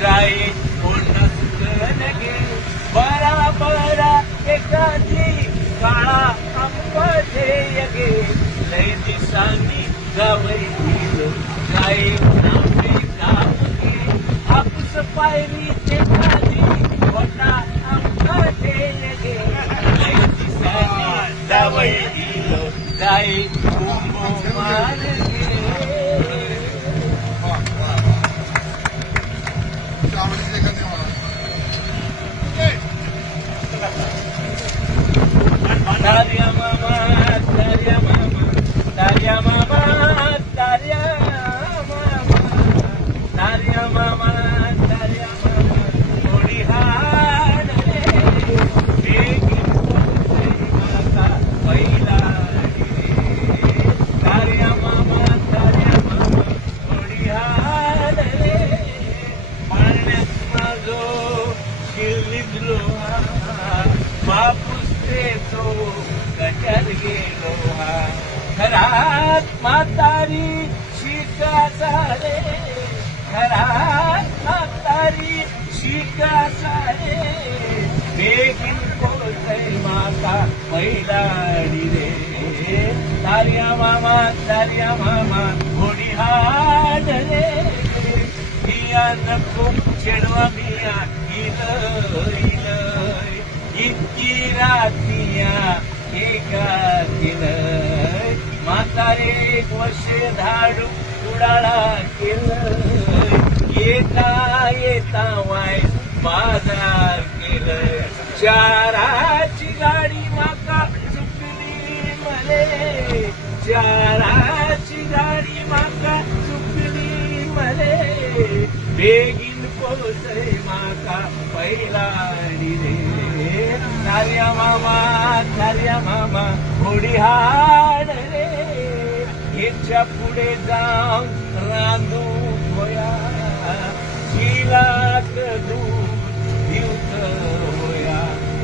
जाई कोण लगे बरा बरा एखादी काळा आंबे यगे लय दिसांनी गावई गेलो जाई आंबे गावगे हापूस पायरी एखादी मोठा आंबे यगे लय दिसांनी गावई गेलो जाई कुंभो मार्गे Darya mama, Darya mama, Darya mama, Darya mama, Darya mama, Darya mama, थोडी हाड रे, बेगीन पोचई माता पहिला रे. Darya mama, Darya mama, थोडी हाड रे, पाण्यात माझो शिरलिजलो बापूस तो गटर गेलो हा घरात म्हातारी शिकाचा रे घरात म्हातारी शिकाचा रे बेगीन पोचई माता पहिलाडी रे. तार्या मामा घोडी हाड रे मिया नको छेडवा मिया इलय इतकी रातिया एका केलंय म्हातारे 1 वर्ष धाडू उडाळा केलंय येता वाय बाजार केलंय चाराची गाडी माका चुकली मले चाराची गाडी माका चुकली मले बेगीन पोचई माका पहिलाडी रे. तार्या मामा घोडी हाड रे ह्याच्या पुढे जाऊन रांधू होया शिलाक दूध दिवत होया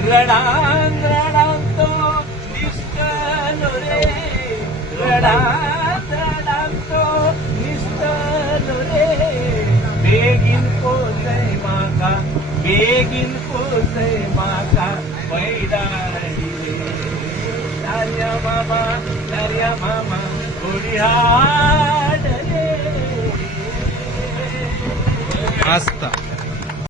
रडान तो निसटलो रे रडान तो निसटलो रे बेगीन पोचई माका बेगीन पोचई माका पहिलाडी रे. तार्या मामा घोडी हाड रे. मस्त.